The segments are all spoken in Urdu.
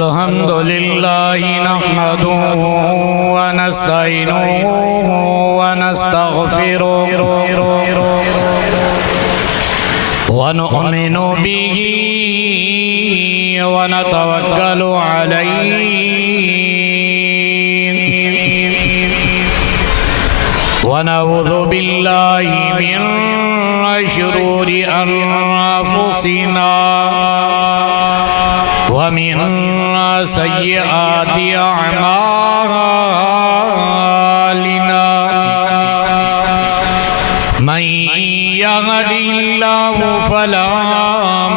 الحمد لله نحمده ونستعينه ونستغفره ونؤمن به ونتوكل عليه ونعوذ بالله من شرور أنفسنا ومن سيئات أعمالنا من يهد الله فلا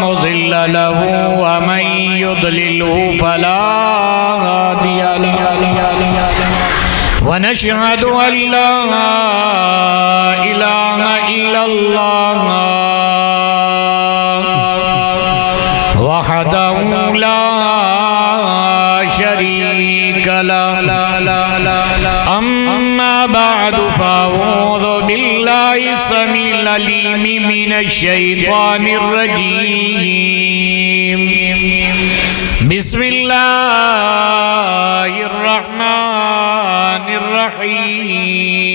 مضل له ومن يضلله فلا هادي له ونشهد أن لا إله إلا الله وحده لا شريك له أما بعد فأعوذ بالله السميع العليم من الشيطان الرجيم بسم الله الرحمن الرحيم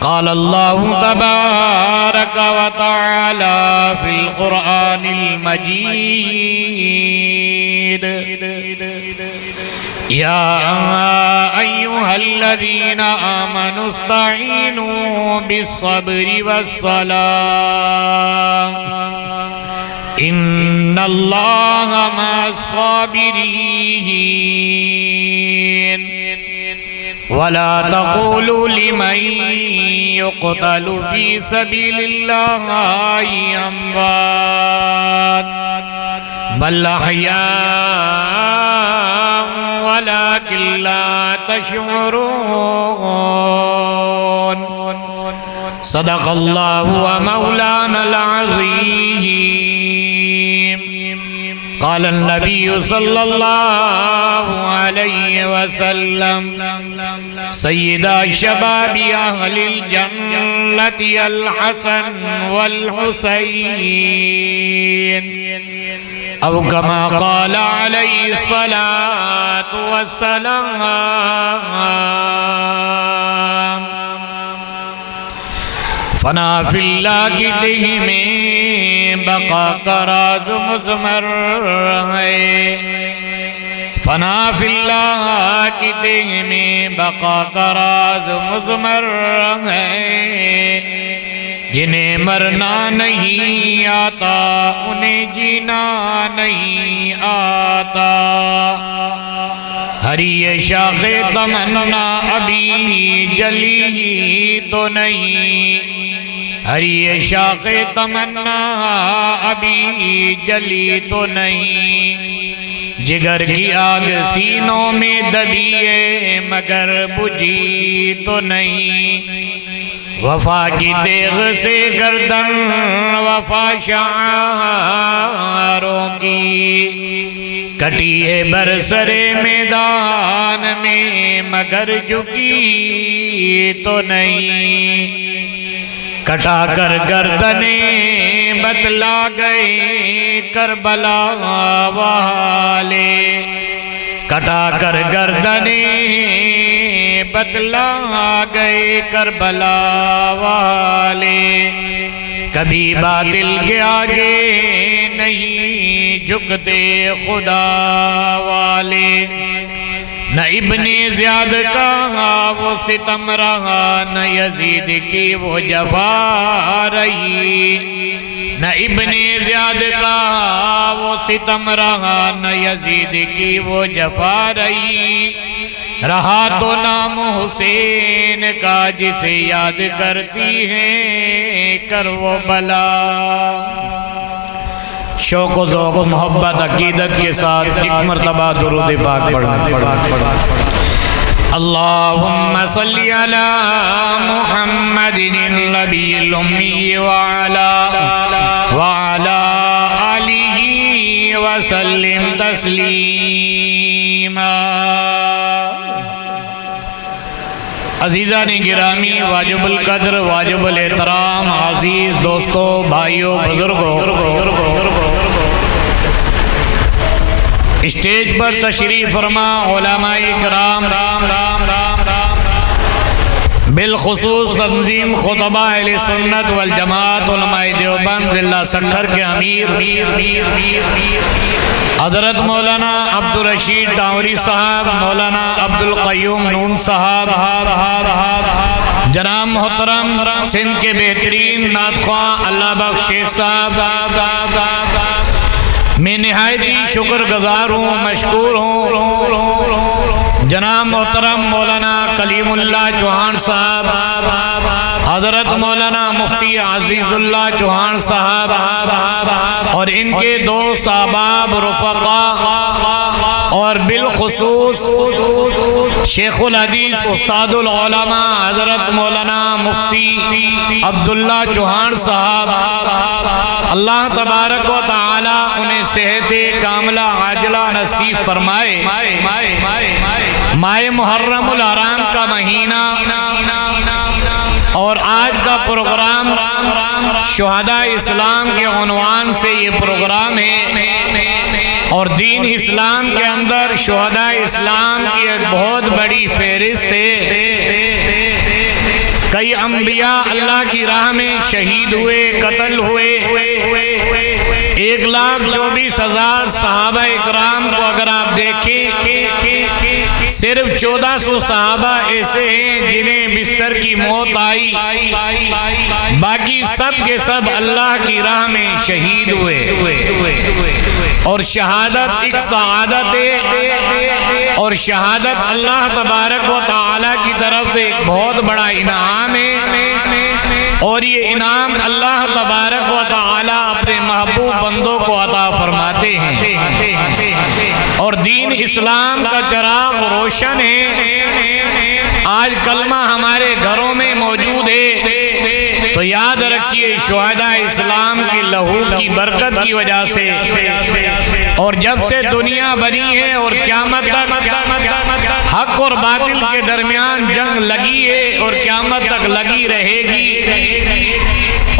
قال الله تبارك وتعالى في القرآن المجيد يا أيها الذين آمنوا استعينوا بالصبر والصلاة إن الله مع الصابرين ولا تقولوا لمن يقتل في سبيل الله أموات بل أحياء ولكن لا تشعرون صدق الله ومولانا العظيم قال النبي صلى الله عليه وسلم سيدا شباب أهل الجنة الحسن والحسين أو كما قال عليه الصلاة والسلام فنا في اللہ کی دیہ میں بقا کا راز مضمر ہے فنا فی اللہ کی دیہ میں بقا کا راز مضمر ہے جنہیں مرنا نہیں آتا انہیں جینا نہیں آتا ہری شاخ تمنا ابھی جلی تو نہیں ہری شاخ تمنا ابھی جلی تو نہیں جگر کی آگ سینوں میں دبی ہے مگر بجھی تو نہیں وفا کی تیغ سے گردن وفا شعاروں کی کٹی ہے برسر میدان میں مگر جھکی تو نہیں کٹا کر گردنیں بتلا گئے کربلا والے کٹا کر گردنیں بتلا گئے کربلا والے کبھی باطل کے آگے نہیں جھکتے خدا والے نہ ابن زیاد کا وہ ستم رہا نہ یزید کی وہ جفا رہی نہ ابن زیاد کا وہ ستم رہا نہ یزید کی وہ جفا رہی رہا تو نام حسین کا جسے یاد کرتی ہیں کر وہ بلا شوق و ذوق و محبت عقیدت کے ساتھ ایک مرتبہ درود پاک پڑھنا اللہم صلی علی محمد النبی الامی وعلا آلہ وسلم تسلیما عزیزان گرامی، واجب القدر، واجب الاحترام، عزیز دوستوں، بھائیوں، بزرگوں، اسٹیج پر تشریف فرما علماء کرام، بالخصوص تنظیم خطبہ اہل سنت والجماعت علماء دیوبند ضلع سکھر کے امیر حضرت مولانا عبدالرشید ڈاوری صاحب، مولانا عبدالقیوم نون صاحب، جناب محترم سندھ کے بہترین نعت خواں اللہ بخش شیخ صاحب، میں نہایت ہی شکر گزار ہوں، مشکور ہوں جناب محترم مولانا کلیم اللہ چوہان صاحب، حضرت مولانا مفتی عزیز اللہ چوہان صاحب اور ان کے دوست احباب رفقا، اور بالخصوص شیخ الحدیث استاد العلماء حضرت مولانا مفتی عبداللہ چوہان صاحب، اللہ تبارک و تعالی انہیں صحت کاملہ عاجلہ نصیب فرمائے۔ ماہ محرم الحرام کا مہینہ اور آج کا پروگرام شہداء اسلام کے عنوان سے یہ پروگرام ہے، اور دین اسلام کے اندر شہداء اسلام کی ایک بہت بڑی فہرست ہے۔ کئی انبیاء اللہ کی راہ میں شہید ہوئے، قتل ہوئے۔ 1,24,000 صحابہ اکرام کو اگر آپ دیکھیں، صرف 1400 صحابہ ایسے ہیں جنہیں بستر کی موت آئی، باقی سب کے سب اللہ کی راہ میں شہید ہوئے۔ اور شہادت ایک سعادت ہے، اور شہادت اللہ تبارک و تعالی کی طرف سے ایک بہت بڑا انعام ہے، اور یہ انعام اللہ تبارک و تعالی اپنے محبوب بندوں کو عطا فرماتے ہیں۔ اور دین اسلام کا چراغ روشن ہے۔ آج کلمہ ہمارے گھروں میں موجود ہے، تو یاد رکھیے شہداء اسلام کی لہو کی برکت کی وجہ سے، اور جب سے دنیا بنی ہے اور قیامت تک حق اور باطل کے درمیان جنگ لگی ہے اور قیامت تک لگی رہے گی،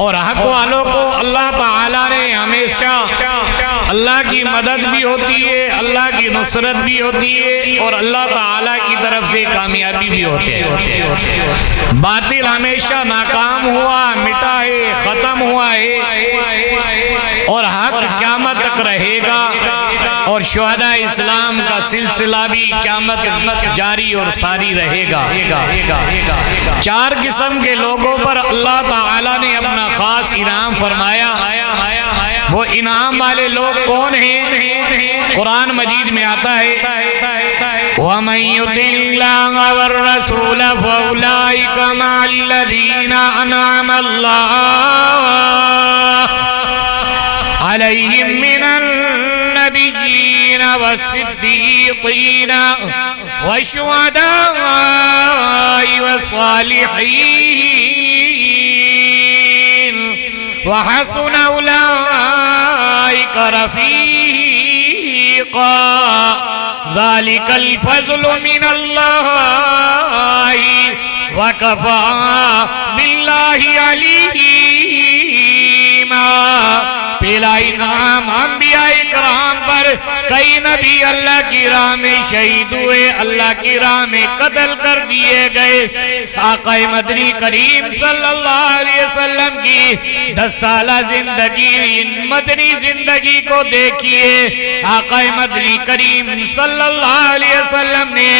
اور حق والوں کو اللہ تعالیٰ نے ہمیشہ اللہ کی مدد بھی ہوتی ہے، اللہ کی نصرت بھی ہوتی ہے، اور اللہ تعالیٰ کی طرف سے کامیابی بھی ہوتی ہے۔ باطل ہمیشہ ناکام ہوا، مٹا ہے، ختم ہوا ہے، اور حق قیامت تک رہے گا، اور شہداء اسلام کا سلسلہ بھی قیامت جاری اور ساری رہے گا۔ 4 قسم کے لوگوں پر اللہ تعالیٰ نے اپنا خاص انعام فرمایا۔ وہ انعام والے لوگ کون ہیں؟ قرآن مجید میں آتا ہے وَمَن يُطِعِ اللَّهَ وَالرَّسُولَ فَأُولَئِكَ مَعَ الَّذِينَ أَنْعَمَ اللَّهُ عَلَيْهِم مِّنَ النَّبِيِّينَ وَالصِّدِّيقِينَ وَالشُّهَدَاءِ وَالصَّالِحِينَ وَحَسُنَ أُولَئِكَ رَفِيقًا ذَلِكَ الْفَضْلُ مِنَ اللَّهِ وَكَفَى بِاللَّهِ عَلِيمًا۔ پہلا انعام انبیاء اکرام پر، کئی نبی اللہ کی راہ میں شہید ہوئے، اللہ کی راہ میں قتل کر دیے گئے۔ آقا مدنی کریم صلی اللہ علیہ وسلم کی 10 سالہ زندگی، مدنی زندگی کو دیکھیے۔ آقا مدنی کریم صلی اللہ علیہ وسلم نے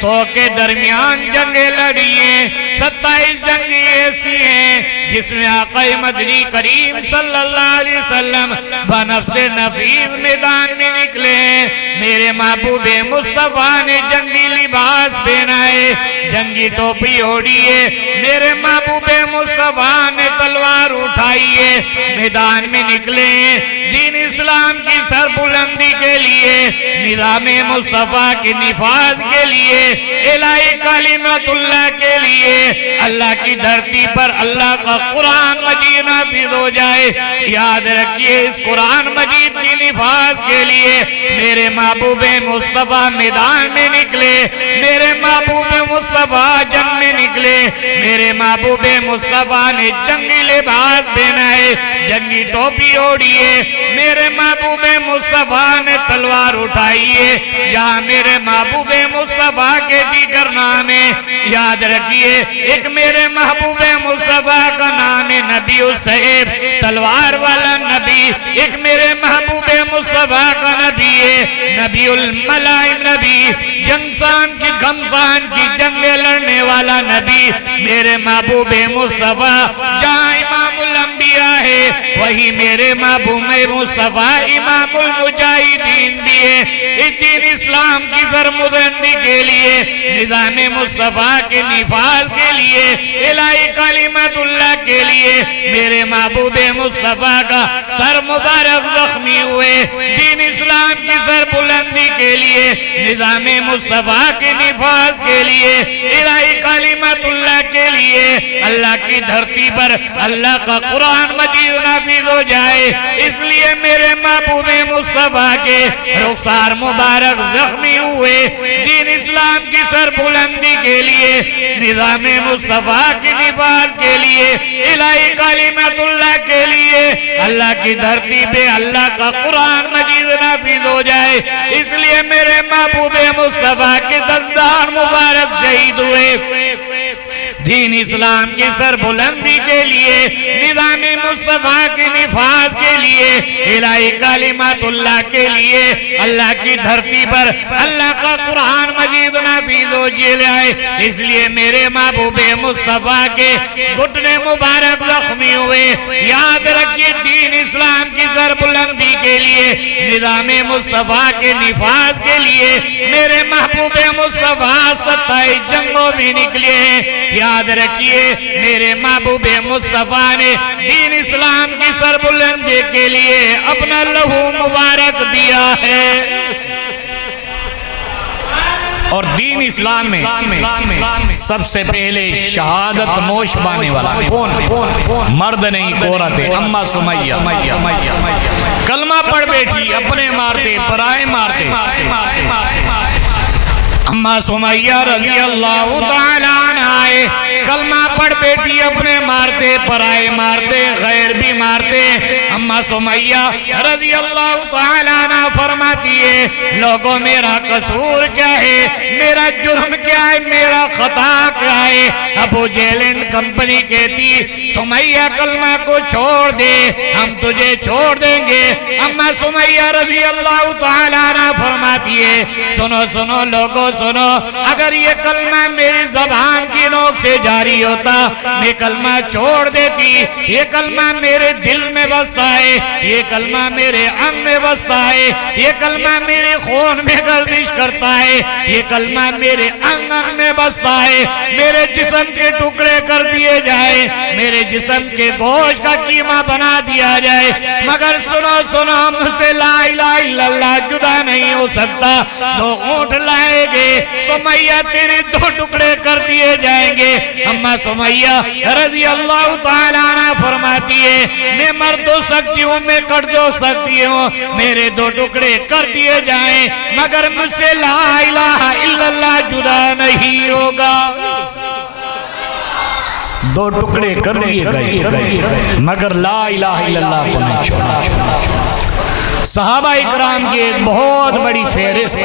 100 کے درمیان جنگیں لڑی ہیں، 27 جنگیں ایسی ہیں جس میں آقا مدنی کریم صلی اللہ علیہ وسلم بنفس نفیس میدان میں نکلے ہیں۔ میرے محبوب مصطفیٰ نے جنگی لباس پہنا ہے، جنگی ٹوپی اوڑھی ہے۔ میرے محبوب مصطفیٰ نے تلوار اٹھائی ہے، میدان میں نکلے ہیں دین اسلام کی سربلندی کے لیے، نظام مصطفیٰ کے نفاذ کے لیے، الہی کلمت اللہ کے لیے، اللہ کی دھرتی پر اللہ کا قرآن مجید نافذ ہو جائے۔ یاد رکھیے اس قرآن مجید کی نفاذ کے لیے میرے محبوب مصطفیٰ میدان میں نکلے، میرے محبوب مصطفیٰ جنگ میں نکلے، میرے محبوب مصطفیٰ نے جنگی لباس پہنا ہے۔ جنگی ٹوپی اوڑھیے، میرے محبوب مصطفیٰ نے تلوار اٹھائیے، جہاں میرے محبوب مصطفیٰ کے دیگر نام ہے، یاد رکھیے ایک میرے محبوب مصطفیٰ کا نام ہے نبی السیف، تلوار والا نبی، ایک میرے محبوب مصطفیٰ کا نبی ہے نبی الملائم نبی، جنگسان کی گھمسان کی جنگیں لڑنے والا نبی، میرے محبوب مصطفیٰ جہاں امام الانبیاء ہے وہی میرے محبوب مصطفیٰ امام المجاہدین بھی ہے۔ اس دین اسلام کی سربلندی کے لیے، نظام مصطفیٰ کے نفاذ کے لیے، الہی کلمت اللہ کے لیے میرے محبوب مصطفیٰ کا سر مبارک زخمی ہوئے، دین اسلام کی سربلندی کے لیے، نظام مصطفیٰ کے نفاذ کے لیے، الہی کلمت اللہ کے لیے، اللہ کی دھرتی پر اللہ کا قرآن مجید نافذ ہو جائے، اس لیے میرے محبوب مصطفیٰ کے رخسار مبارک زخمی ہوئے، دین اسلام کی سربلندی کے لیے، نظام مصطفیٰ کی نفاذ کے لیے، الہی کلمت اللہ کے لیے، اللہ کی دھرتی پہ اللہ کا قرآن مجید نافذ ہو جائے، اس لیے میرے محبوب مصطفیٰ کے دندان مبارک شہید ہوئے، دین اسلام کی سربلندی کے لیے، نظام مصطفیٰ کی نفاذ کے لیے، الہی کلمات اللہ کے لیے، اللہ کی دھرتی پر اللہ کا قرآن مجید نافذ ہو جائے، اس لیے میرے محبوب مصطفیٰ کے گھٹنے مبارک زخمی ہوئے، یاد رکھیے دین اسلام کی سربلندی کے لیے، نظام مصطفیٰ کے نفاذ کے لیے میرے محبوب مصطفیٰ 27 جنگوں میں نکلے ہیں، یاد رکھیے میرے محبوب مصطفیٰ نے دین اسلام کی سربلندی کے لیے اپنا لہو مبارک دیا ہے، اور دین اسلام میں سب سے پہلے شہادت نوش بانے والا کون؟ مرد نہیں، عورت ہے، اماں سمیہ کلمہ پڑھ بیٹھی، اپنے مارتے پرائے مارتے، اماں سمیہ رضی اللہ تعالیٰ عنہ آئے، کلمہ پڑھ بیٹی، اپنے مارتے پرائے مارتے، غیر بھی مارتے، اماں سمیہ رضی اللہ تعالیٰ عنہ فرماتی ہے لوگوں میرا قصور کیا ہے، میرا جرم کیا ہے، میرا خطا کیا ہے؟ ابو جہل کمپنی کہتی سمیہ کلمہ کو چھوڑ دے، ہم تجھے چھوڑ دیں گے، اماں سمیہ رضی اللہ تعالیٰ عنہ فرماتی ہے سنو سنو لوگوں سنو، اگر یہ کلمہ میری زبان کی نوک سے جاری ہوتا میں کلمہ چھوڑ دیتی، یہ کلمہ میرے دل میں بستا ہے، یہ کلمہ میرے انگ میں بستا ہے، یہ کلمہ میرے خون میں گردش کرتا ہے، یہ کلمہ میرے انگ میں بستا ہے، میرے جسم کے ٹکڑے کر دیے جائے، میرے جسم کے گوشت کا قیمہ بنا دیا جائے، مگر سنو سنو مجھ سے لا الہ الا اللہ جدا نہیں ہو سکتا، 2 اونٹ لائے گے سمیہ تیرے 2 ٹکڑے کر دیے جائیں گے، اماں سمیہ رضی اللہ تعالیٰ عنہ فرماتی ہے میں مر تو سکتی ہوں، میں کٹ دو سکتی ہوں، میرے 2 ٹکڑے کر دیے جائیں مگر مجھ سے لا الہ الا اللہ جدا نہیں ہوگا، 2 ٹکڑے کر دیے گئے مگر لا الہ الا اللہ کو نہیں چھوڑا۔ صحابہ اکرام کی ایک بہت بڑی فہرست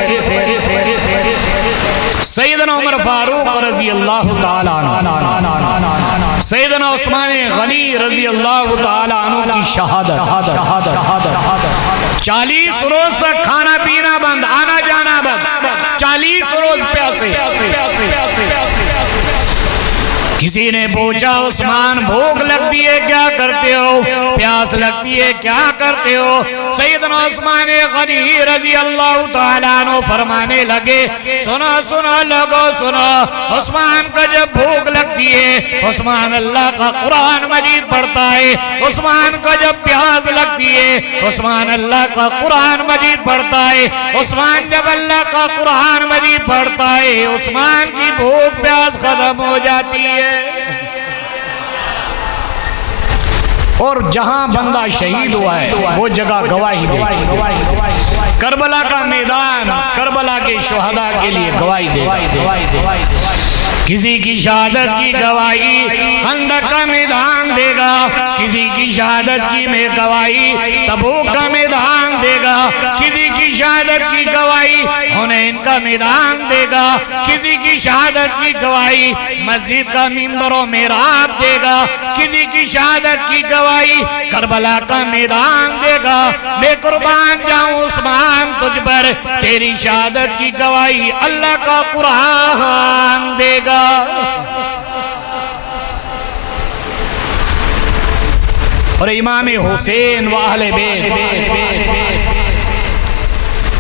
سیدنا عمر فاروق رضی اللہ تعالیٰ عنہ، سیدنا عثمان غنی رضی اللہ تعالیٰ عنہ کی شہادت، 40 روز تک کھانا پینا بند، آنا جانا بند، 40 روز پیاسے۔ کسی نے پوچھا عثمان بھوک لگتی ہے کیا کرتے ہو، پیاس لگتی ہے کیا کرتے ہو؟ سیدنا عثمان غنی رضی اللہ تعالیٰ عنہ فرمانے لگے سنو سنو لوگو سنو، عثمان کا جب بھوک لگتی ہے عثمان اللہ کا قرآن مجید پڑھتا ہے، عثمان کا جب پیاس لگتی ہے عثمان اللہ کا قرآن مجید پڑھتا ہے، عثمان جب اللہ کا قرآن مجید پڑھتا ہے عثمان کی بھوک پیاس ختم ہو جاتی ہے۔ اور جہاں بندہ شہید ہوا ہے وہ جگہ گواہی دے، کربلا کا میدان کربلا کے شہداء کے لیے گواہی دے۔ کسی کی شہادت کی گواہی خندق کا میدان دے گا، کسی کی شہادت کی میں گواہی تبوک کا میدان دے گا، کسی کی شہادت کی گواہی حنین کا میدان دے گا، کسی کی شہادت کی گواہی مسجد کا منبر و محراب دے گا، کسی کی شہادت کی گواہی کربلا کا میدان دے گا۔ میں قربان جاؤں عثمان تجھ پر، تیری شہادت کی گواہی اللہ کا قرآن دے گا۔ اور امام حسین و اہل بیت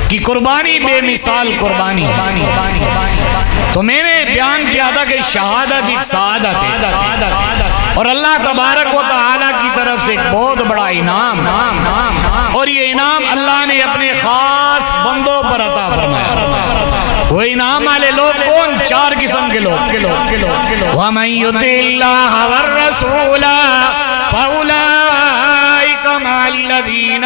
کی قربانی بے مثال قربانی۔ تو میں نے بیان کیا تھا کہ شہادت ایک سعادت ہے، اور اللہ تبارک و تعالی کی طرف سے ایک بہت بڑا انعام، اور یہ انعام اللہ نے اپنے خاص بندوں پر عطا فرمایا۔ وہ انعام والے لوگ کون؟ چار قسم کے لوگ۔ وَمَن يُطِعِ اللَّهَ وَالرَّسُولَ فَأُولَئِكَ مَعَ الَّذِينَ